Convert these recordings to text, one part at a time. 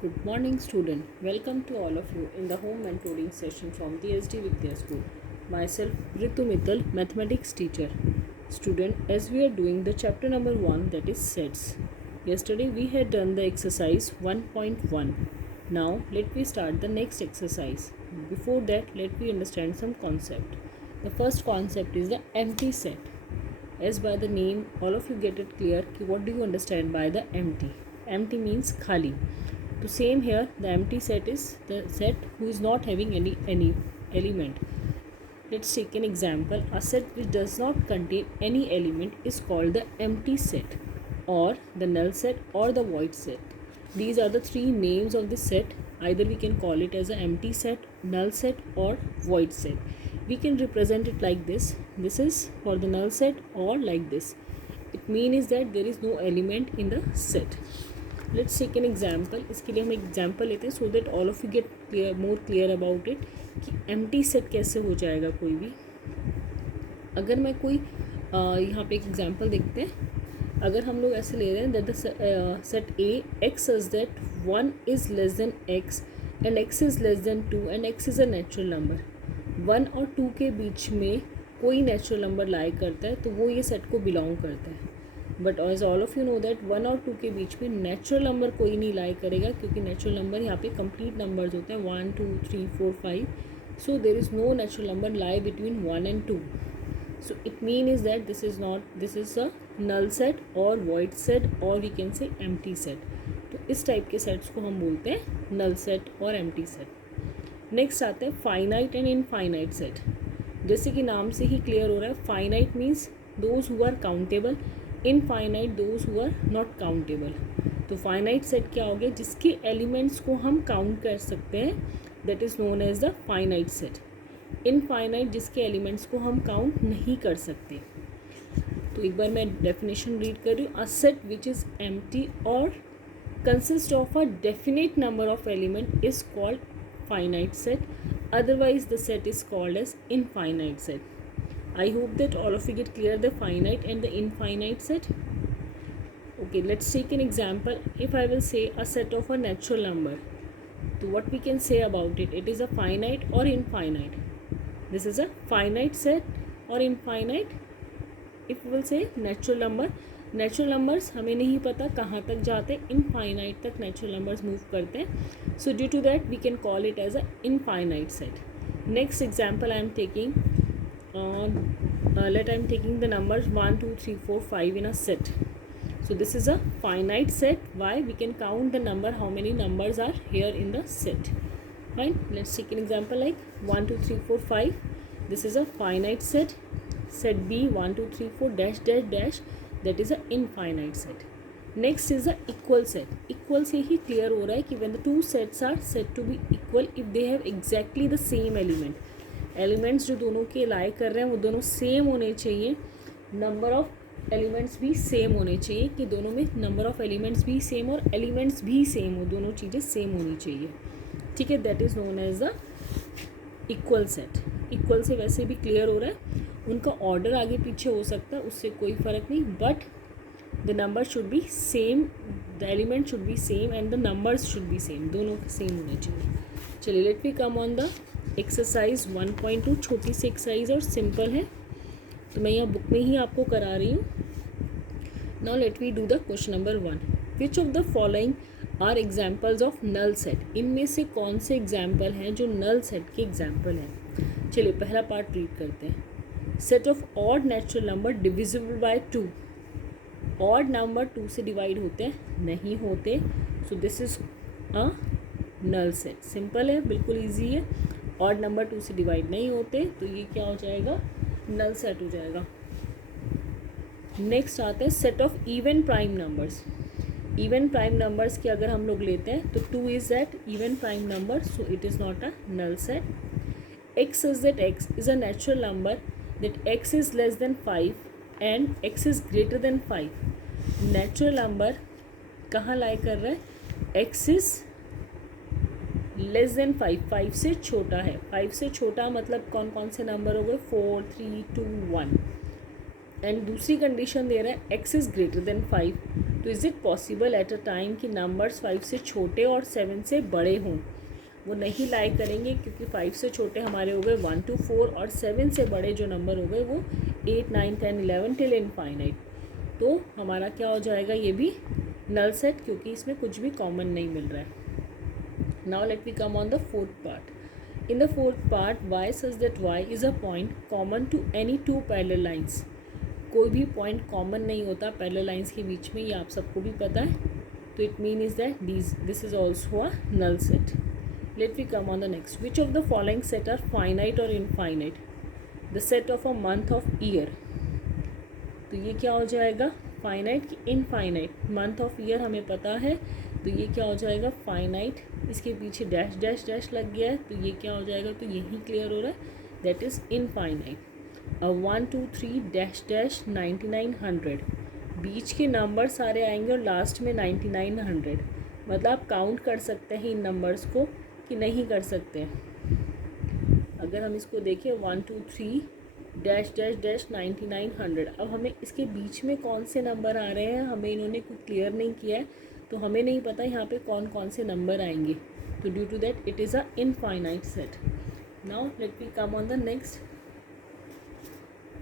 Good morning, student. Welcome to all of you in the home mentoring session from the SD Vidya School. Myself, Ritu Mittal, mathematics teacher. Student, as we are doing the chapter number 1, that is sets. Yesterday we had done the exercise 1.1. Now let me start the next exercise. Before that, let me understand some concept. The first concept is the empty set. As by the name, all of you get it clear. What do you understand by the empty? Empty means khali. So same here, the empty set is the set who is not having any element. Let's take an example. A set which does not contain any element is called the empty set, or the null set, or the void set. These are the three names of the set. Either we can call it as an empty set, null set, or void set. We can represent it like this. This is for the null set, or like this. It means that there is no element in the set. Let's take an example. इसके लिए हम example लेते हैं so that all of you get clear more clear about it कि empty set कैसे हो जाएगा कोई भी. अगर मैं कोई यहाँ पे एक एग्जाम्पल देखते हैं. अगर हम लोग ऐसे ले रहे हैं that the set A x is that 1 is less then x and x is less then 2 and x is a natural number. 1 और 2 के बीच में कोई नेचुरल नंबर लाई करता है तो वो ये सेट को बिलोंग करता है. But as all of you know that 1 और 2 के बीच में नेचुरल नंबर कोई नहीं लाई करेगा, क्योंकि नेचुरल नंबर यहाँ पे कंप्लीट नंबर्स होते हैं 1 2 3 4 5. So there is no natural number lie between 1 and 2. So it mean is that this is a null set और वॉइड सेट, और we can say empty set. तो इस टाइप के sets को हम बोलते हैं नल सेट और एम्प्टी सेट. नेक्स्ट आते हैं फाइनाइट एंड इनफाइनाइट सेट. जैसे कि नाम से ही क्लियर हो रहा है, finite means those who are countable, infinite those who are not countable. तो फाइनाइट सेट क्या हो गया, जिसके एलिमेंट्स को हम काउंट कर सकते हैं, that is known as the finite set. Infinite जिसके एलिमेंट्स को हम काउंट नहीं कर सकते. तो एक बार मैं डेफिनेशन रीड कर रही हूँ. A set which is empty और consist of a definite number of element is called finite set. Otherwise the set is called as infinite set. I hope that all of you get clear the finite and the infinite set. Okay, let's take an example. If I will say a set of a natural number, so what we can say about it? It is a finite or infinite. This is a finite set or infinite. If we will say natural number, natural numbers हमें नहीं पता कहाँ तक जाते, infinite तक natural numbers move करते हैं. So due to that we can call it as a infinite set. Next example I am taking, let I'm taking the numbers 1 2 3 4 5 in a set. So this is a finite set. Why? We can count the number, how many numbers are here in the set. Fine, let's take an example like 1 2 3 4 5. This is a finite set. Set B 1 2 3 4 dash dash dash, that is a infinite set. Next is a equal set. Equal से ही clear हो रहा है कि when the two sets are said to be equal if they have exactly the same element. Elements जो दोनों के लाई कर रहे हैं वो दोनों सेम होने चाहिए, नंबर ऑफ एलिमेंट्स भी सेम होने चाहिए, कि दोनों में नंबर ऑफ एलिमेंट्स भी सेम और एलिमेंट्स भी सेम हो, दोनों चीज़ें सेम होनी चाहिए. ठीक है, that is known as the equal set. Equal से वैसे भी क्लियर हो रहा है, उनका ऑर्डर आगे पीछे हो सकता है, उससे कोई फ़र्क नहीं, but the number should be same, the element should be same and the numbers should be same, दोनों के सेम होने चाहिए. चलिए let we come on the exercise 1.2. छोटी सी एक्सरसाइज और सिंपल है, तो मैं यहाँ बुक में ही आपको करा रही हूँ. Now let we do the question number 1. Which of the following are examples of null set. इनमें से कौन से एग्जाम्पल हैं जो नल सेट के एग्जाम्पल हैं. चलिए पहला पार्ट रीड करते हैं. Set of odd natural number divisible by 2. Odd number 2 से डिवाइड होते हैं, नहीं होते, so this is a null set. Simple है, बिल्कुल ईजी है. ऑड नंबर 2 से डिवाइड नहीं होते तो ये क्या हो जाएगा, नल सेट हो जाएगा. नेक्स्ट आता है set of even prime numbers. Even prime numbers की अगर हम लोग लेते हैं तो 2 is that even prime number, so it is not a null set. X is that x is a natural number that x is less than 5 and x is greater than 5. Natural number कहाँ lie कर रहा है, x is less than 5, 5 से छोटा है. 5 से छोटा मतलब कौन कौन से नंबर हो गए, 4 3 2 1. एंड दूसरी कंडीशन दे रहा है एक्स इज़ ग्रेटर देन 5, तो is it possible at a time कि नंबर्स 5 से छोटे और 7 से बड़े हों। वो नहीं लाई करेंगे क्योंकि 5 से छोटे हमारे हो गए 1 to 4 और 7 से बड़े जो नंबर हो गए वो 8, 9, 10, 11 टिल इनफाइनाइट। तो हमारा क्या हो जाएगा, ये भी नल सेट, क्योंकि इसमें कुछ भी कॉमन नहीं मिल रहा है। Now let we come on the fourth part. In the fourth part y such that y is a point common to any two parallel lines. कोई भी पॉइंट कॉमन नहीं होता पैरेलल लाइन्स के बीच में, ये आप सबको भी पता है। तो it mean is that this is also a null set. Let we come on the next. Which of the following set are finite और infinite? The set of a month of year. तो ये क्या हो जाएगा, finite कि infinite? Month of year हमें पता है, तो ये क्या हो जाएगा, फाइनाइट। इसके पीछे डैश डैश डैश लग गया है, तो ये क्या हो जाएगा, तो यही क्लियर हो रहा है, दैट इज़ इनफाइनाइट। अब 1 2 3 डैश डैश 9900, बीच के नंबर सारे आएंगे और लास्ट में 9900, मतलब आप काउंट कर सकते हैं इन नंबर्स को कि नहीं कर सकते हैं। अगर हम इसको देखें 1 2 3 डैश डैश डैश 9900, अब हमें इसके बीच में कौन से नंबर आ रहे हैं हमें इन्होंने कुछ क्लियर नहीं किया है, तो हमें नहीं पता यहाँ पे कौन कौन से नंबर आएंगे। तो due to that it is a infinite set. Now let we come on the next.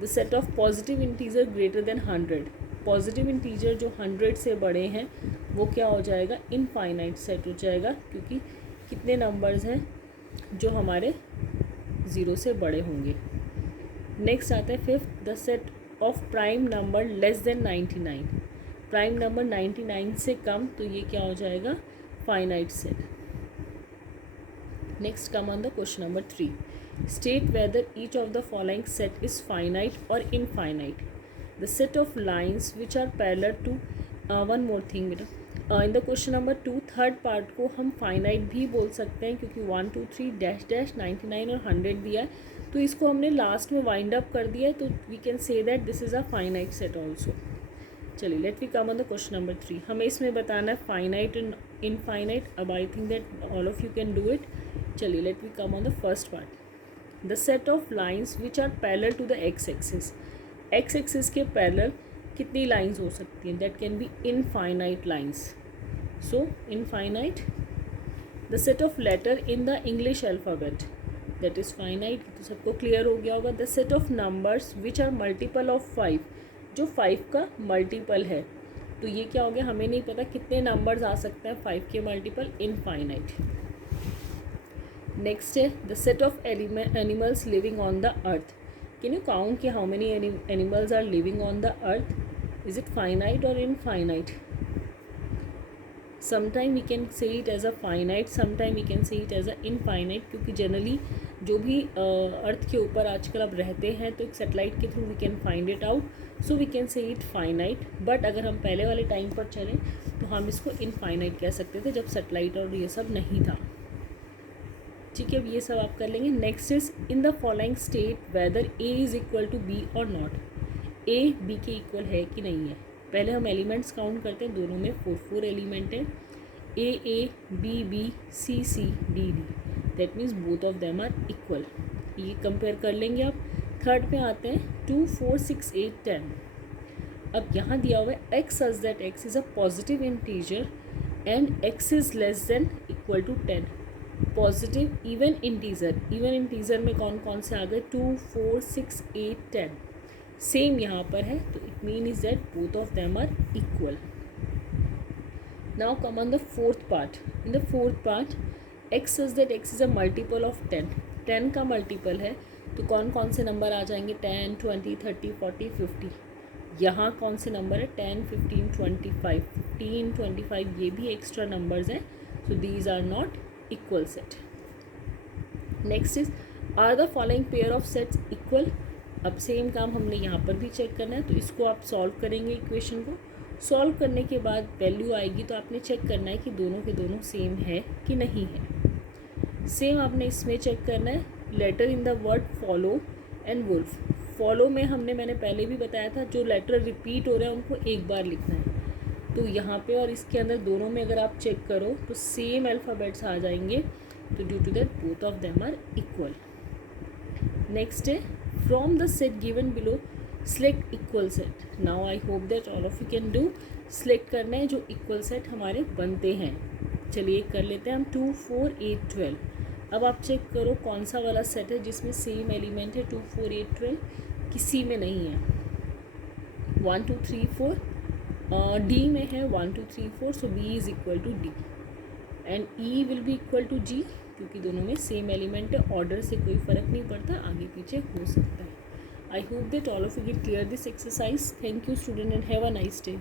The set of positive integer greater than 100। Positive integer जो 100 से बड़े हैं वो क्या हो जाएगा, इनफाइनाइट सेट हो जाएगा, क्योंकि कितने नंबर्स हैं जो हमारे 0 से बड़े होंगे। नेक्स्ट आता है fifth, the set of prime number less than 99। Prime number 99 से कम, तो ये क्या हो जाएगा, finite set. Next come on the question number 3। State whether each of the following set is finite और infinite. The set of lines which are parallel to one more thing बेटा, in the question number 2 third part को हम finite भी बोल सकते हैं, क्योंकि 1 2 3 dash dash 99 और 100 दिया है, तो इसको हमने लास्ट में वाइंड अप कर दिया है, तो we can say that this is a finite set also. चलिए let we come on the question number 3। हमें इसमें बताना है फाइनाइट एंड इनफाइनाइट। अब I think that all of you can do it. चलिए let we come on the first part. The set of lines which are parallel to the x axis. X axis के parallel कितनी lines हो सकती हैं, that can be infinite lines. So infinite. The set of letter in the English alphabet, that is finite, तो सबको clear हो गया होगा। The set of numbers which are multiple of 5, जो 5 का मल्टीपल है, तो ये क्या हो गया, हमें नहीं पता कितने नंबर्स आ सकते हैं 5 के मल्टीपल, इनफाइनाइट। नेक्स्ट है the set of animals living on the earth. Can you count कि how many animals are living on the earth? Is it finite और infinite? Sometime we can say it as a finite, sometime we can say it as a infinite, क्योंकि generally जो भी अर्थ के ऊपर आजकल अब रहते हैं तो एक सेटेलाइट के through we can find it out, so we can say it finite. But अगर हम पहले वाले टाइम पर चलें तो हम इसको इनफाइनाइट कह सकते थे, जब सेटेलाइट और ये सब नहीं था। ठीक है, अब ये सब आप कर लेंगे। Next is in the following state whether A is equal to B और नॉट। ए बी के इक्वल है कि नहीं है। पहले हम एलिमेंट्स काउंट करते हैं, दोनों में 4 एलिमेंट हैं, A B B C C D D, that means both of them are equal. ये कंपेयर कर लेंगे आप। थर्ड पे आते हैं 2 4 6 8 10। अब यहाँ दिया हुआ है x such that x is a positive integer and x is less than equal to 10। Positive even integer में कौन कौन से आ गए, 2 4 6 8 10, सेम यहाँ पर है, तो it mean is that both of them are equal. Now come on the fourth part. In the fourth part x such that x is a multiple of 10। 10 का मल्टीपल है, तो कौन कौन से नंबर आ जाएंगे, 10 20 30 40 50। यहाँ कौन से नंबर है, 10 15 25 15 25, ये भी एक्स्ट्रा नंबर्स हैं, so these are not equal set. Next is are the following pair of sets equal. अब सेम काम हमने यहाँ पर भी चेक करना है, तो इसको आप सॉल्व करेंगे। इक्वेशन को सॉल्व करने के बाद वैल्यू आएगी, तो आपने चेक करना है कि दोनों के दोनों सेम है कि नहीं है। सेम आपने इसमें चेक करना है, letter in the word follow and wolf. Follow में मैंने पहले भी बताया था, जो लेटर रिपीट हो रहे हैं उनको एक बार लिखना है, तो यहाँ पे और इसके अंदर दोनों में अगर आप चेक करो तो सेम अल्फ़ाबेट्स आ जाएंगे, तो due to that both of them are equal. Next है from the set given below select equal set. Now I hope that all of you can do. select करना है जो equal set हमारे बनते हैं. चलिए कर लेते हैं हम. 2 4 8 12. अब आप चेक करो कौन सा वाला सेट है जिसमें सेम एलिमेंट है. 2 4 8 12 किसी में नहीं है. 1 2 3 4 डी में है. 1 2 3 4. So B is equal to D and E will be equal to G, क्योंकि दोनों में सेम एलिमेंट है. ऑर्डर से कोई फ़र्क नहीं पड़ता, आगे पीछे हो सकता है. I hope that all of you get clear this exercise. Thank you student and have a nice day.